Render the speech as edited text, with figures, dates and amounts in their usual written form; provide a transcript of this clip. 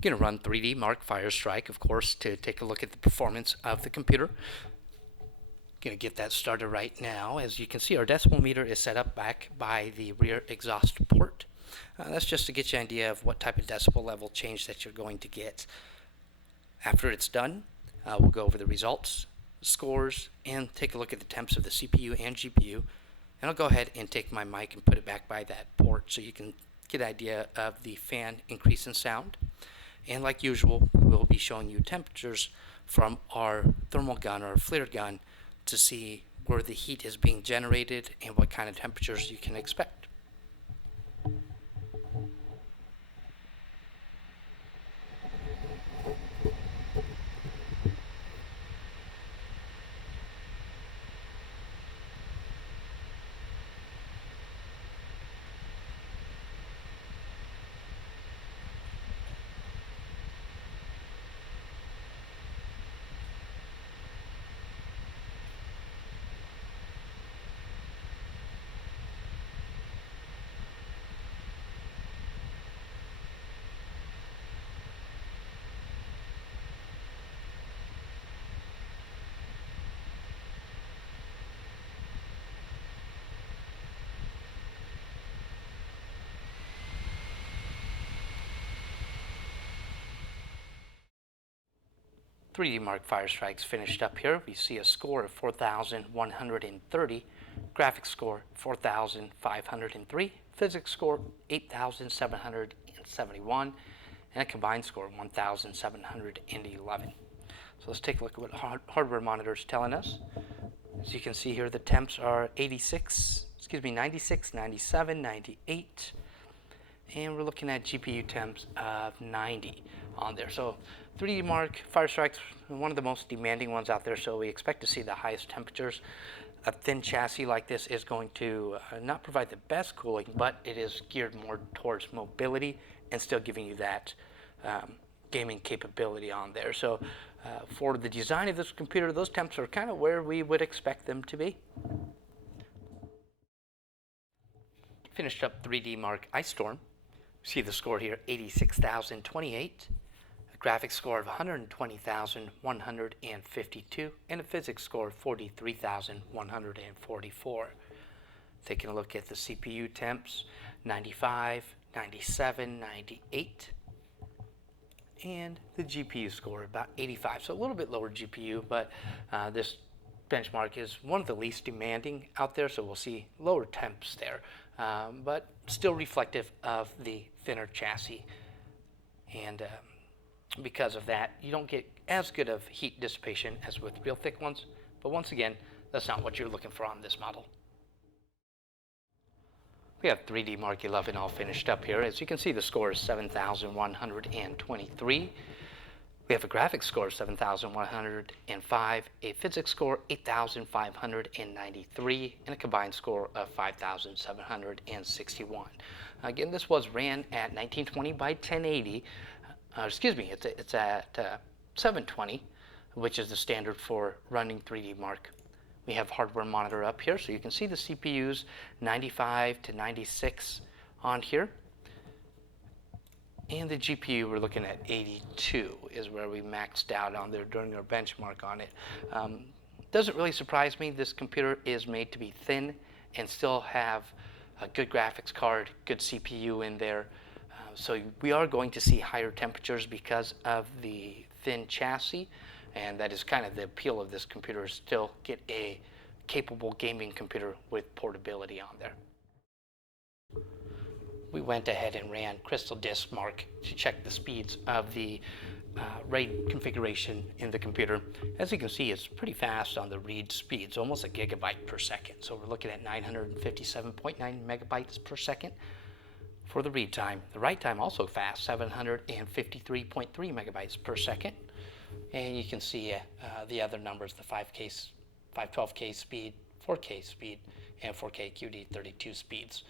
We're going to run 3D Mark Firestrike, of course, to take a look at the performance of the computer. Going to get that started right now. As you can see, our decimal meter is set up back by the rear exhaust port. That's just to get you an idea of what type of decibel level change that you're going to get. After it's done, we'll go over the results, scores, and take a look at the temps of the CPU and GPU. And I'll go ahead and take my mic and put it back by that port so you can get an idea of the fan increase in sound. And like usual, we will be showing you temperatures from our thermal gun or FLIR gun to see where the heat is being generated and what kind of temperatures you can expect. 3D Mark Firestrike's finished up here. We see a score of 4,130, graphics score 4,503, physics score 8,771, and a combined score of 1,711. So let's take a look at what hardware monitor is telling us. As you can see here, the temps are 96, 97, 98, and we're looking at GPU temps of 90 on there. So 3D Mark Firestrike's one of the most demanding ones out there, so we expect to see the highest temperatures. A thin chassis like this is going to not provide the best cooling, but it is geared more towards mobility and still giving you that gaming capability on there. So for the design of this computer, those temps are kind of where we would expect them to be. Finished up 3D Mark Icestorm. See the score here, 86,028. Graphics score of 120,152, and a physics score of 43,144. Taking a look at the CPU temps, 95, 97, 98, and the GPU score about 85. So a little bit lower GPU, but this benchmark is one of the least demanding out there, so we'll see lower temps there, but still reflective of the thinner chassis. And because of that, you don't get as good of heat dissipation as with real thick ones, but once again, that's not what you're looking for on this model. We have 3D Mark 11 all finished up here. As you can see, the score is 7,123. We have a graphics score of 7,105, a physics score 8,593, and a combined score of 5,761. Again, this was ran at 1920 by 1080. It's at 720, which is the standard for running 3D Mark. We have hardware monitor up here, so you can see the CPUs 95 to 96 on here. And the GPU, we're looking at 82 is where we maxed out on there during our benchmark on it. Doesn't really surprise me. This computer is made to be thin and still have a good graphics card, good CPU in there. So we are going to see higher temperatures because of the thin chassis, and that is kind of the appeal of this computer, is still get a capable gaming computer with portability on there. We went ahead and ran CrystalDiskMark to check the speeds of the RAID configuration in the computer. As you can see, it's pretty fast on the read speeds, almost a gigabyte per second. So we're looking at 957.9 megabytes per second for the read time. The write time also fast, 753.3 megabytes per second. And you can see the other numbers, the 512K speed, 4K speed, and 4K QD32 speeds.